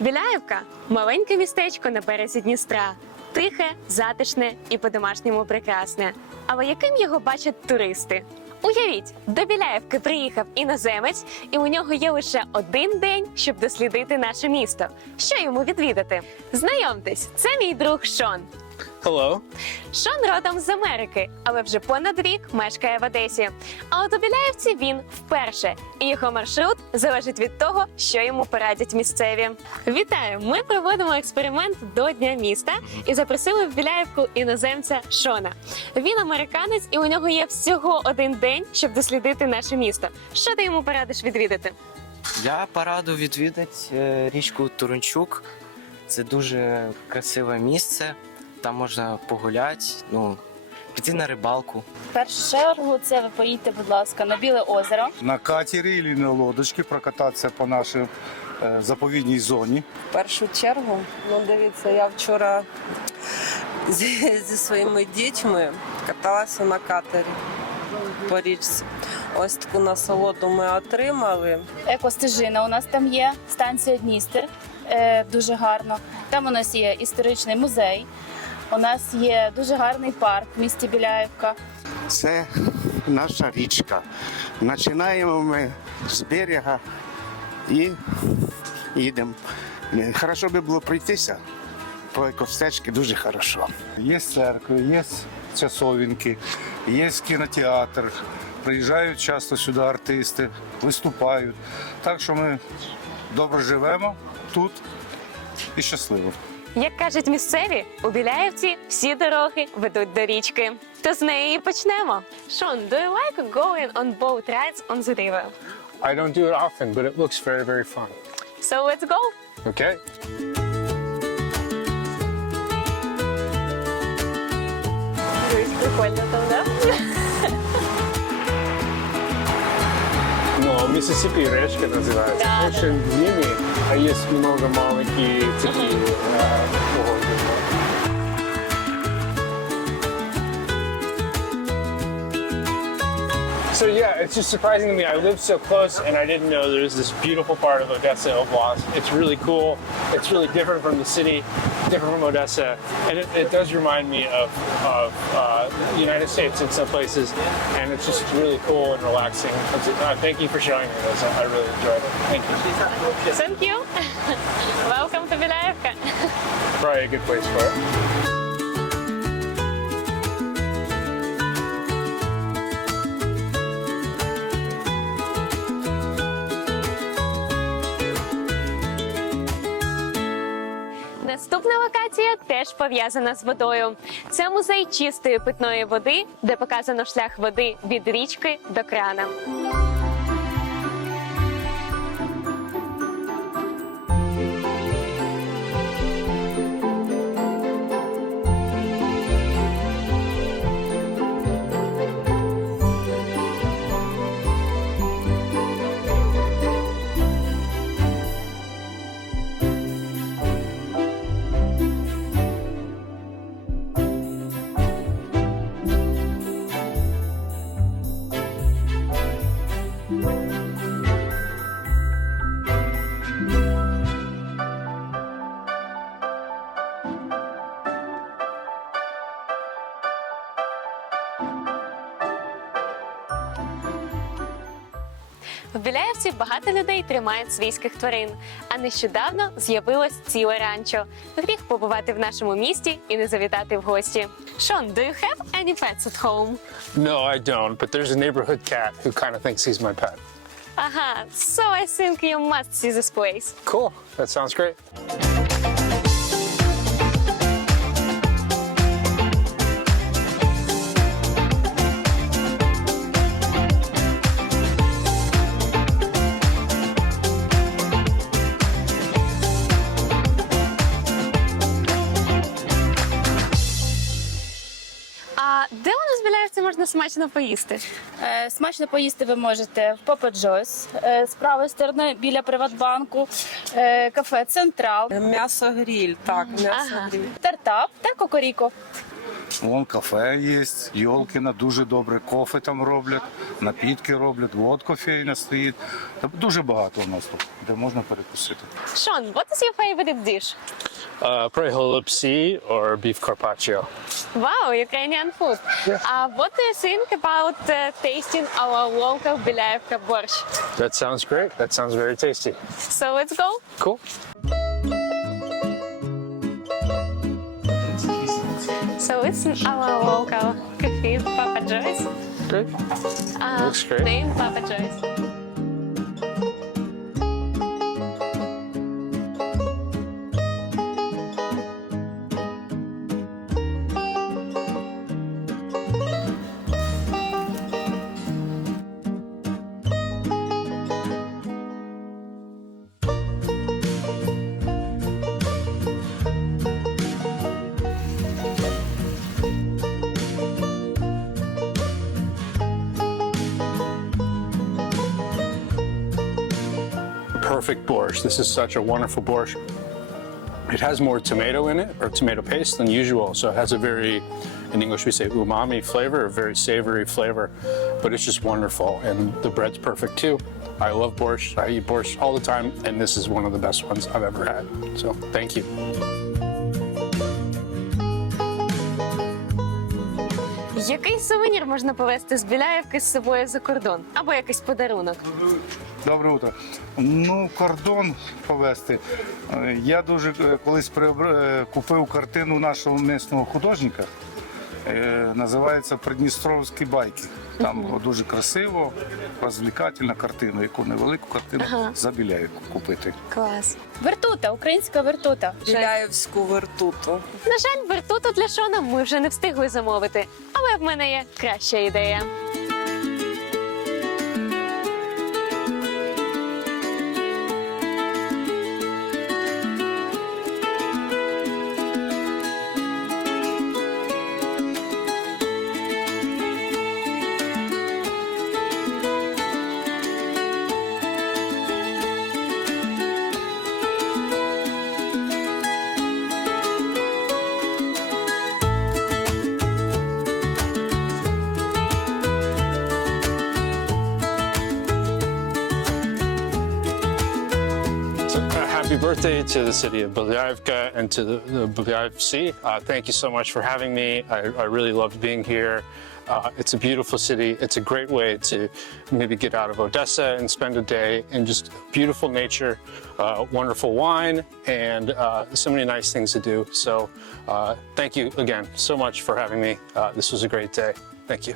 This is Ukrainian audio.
Біляївка маленьке містечко на березі Дністра. Тихе, затишне і по-домашньому прекрасне. Але яким його бачать туристи? Уявіть, до Біляєвки приїхав іноземець, і у нього є лише один день, щоб дослідити наше місто. Що йому відвідати? Знайомтесь, це мій друг Шон. Hello. Шон родом з Америки, але вже понад рік мешкає в Одесі. А от у Біляєвці він вперше, і його маршрут залежить від того, що йому порадять місцеві. Вітаю! Ми проводимо експеримент до Дня міста і запросили в Біляєвку іноземця Шона. Він американець, і у нього є всього один день, щоб дослідити наше місто. Що ти йому порадиш відвідати? Я пораду відвідати е, річку Турунчук. Це дуже красиве місце. Там можна погуляти, ну, піти на рибалку. В першу чергу це ви поїдьте, будь ласка, на біле озеро. на катері або на лодочці прокататися по нашій е, заповідній зоні. В першу чергу, ну дивіться, я вчора зі, зі своїми дітьми каталася на катері по річці. Ось таку насолоду ми отримали. Екостежина у нас там є, станція Дністер, е, дуже гарно. Там у нас є історичний музей. У нас є дуже гарний парк в місті Біляєвка. Це наша річка. Починаємо ми з берега і їдемо. Хорошо би було пройтися. По екостежці дуже хорошо. Є церкви, є часовінки, є кінотеатр. Приїжджають часто сюди артисти, виступають. Так що ми добре живемо тут і щасливо. Як кажуть місцеві, у Біляєвці всі дороги ведуть до річки. То з неї і почнемо. Шон, do you like going on boat rides on the river? I don't do it often, but it looks very, very fun. So let's go. Okay. Дивись, прикольно там, да? Ну, Миссисипи речка называется. Да, Очень длинный, а есть много маленькие такие э, погоды. So yeah, it's just surprising to me. I live so close, and I didn't know there's this beautiful part of Odessa Oblast. It's really cool. It's really different from the city, different from Odessa, and it, it does remind me of, of uh, the United States in some places. And it's just really cool and relaxing. It's- uh, thank you for showing me this. I I really enjoyed it. Thank you. Thank you. Welcome to Біляєвка. Probably a good place for it. Наступна локація теж пов'язана з водою. Це музей чистої питної води, де показано шлях води від річки до крана. В Біляєвці багато людей тримають свійських тварин. А нещодавно з'явилось ціле ранчо. Гріх побувати в нашому місті і не завітати в гості. Шон, do you have any pets at home? No, I don't. But there's a neighborhood cat who kind of thinks he's my pet. Ага, so I think you must see this place. Cool. That sounds great. В Біляєвці можна смачно поїсти? Е, Смачно поїсти ви можете в Папа Джойс, е, з правої сторони біля Приватбанку, е, кафе Централ, М'ясо гріль, так, м'ясо Ага. Тартап та Кокоріко. Вон кафе є, Йолкіна, дуже добре. Кофе там роблять, напітки роблять, вот кофейня стоїть. Та Дуже багато у нас тут, де можна перекусити. Sean, what is your favorite dish? Uh, probably holopsi or beef carpaccio. Wow, Ukrainian food. Uh, what do you think about uh, tasting our local Bilaevka borscht? That sounds great. That sounds very tasty. So let's go. Cool. So it's our local cafe, Papa Joyce. Great. Uh, Looks great. Name Papa Joyce. Perfect borscht. This is such a wonderful borscht. It has more tomato in it, or tomato paste, than usual. So it has a very, in English we say umami flavor, a very savory flavor. But it's just wonderful. And the bread's perfect too. I love borscht. I eat borscht all the time. And this is one of the best ones I've ever had. So thank you. Який сувенір можна повезти з Біляєвки з собою за кордон? Або якийсь подарунок? Добре утро. Ну, кордон повести. Е, Я дуже е, колись е, купив картину нашого місного художника. Е, Називається Придністровські байки. Там дуже красиво, розвлекательна картина, яку невелику картину Ага. за біляєвку купити. Клас. Вертута, українська вертута. Біляєвську вертуту. На жаль, вертуту для Шона ми вже не встигли замовити, але в мене є краща ідея. Happy birthday to the city of Belyavka and to the, the Sea. Uh, thank you so much for having me. I, I really loved being here. Uh, it's a beautiful city. It's a great way to maybe get out of Odessa and spend a day in just beautiful nature, uh, wonderful wine, and uh, so many nice things to do. So, uh, thank you again so much for having me. Uh, this was a great day. Thank you.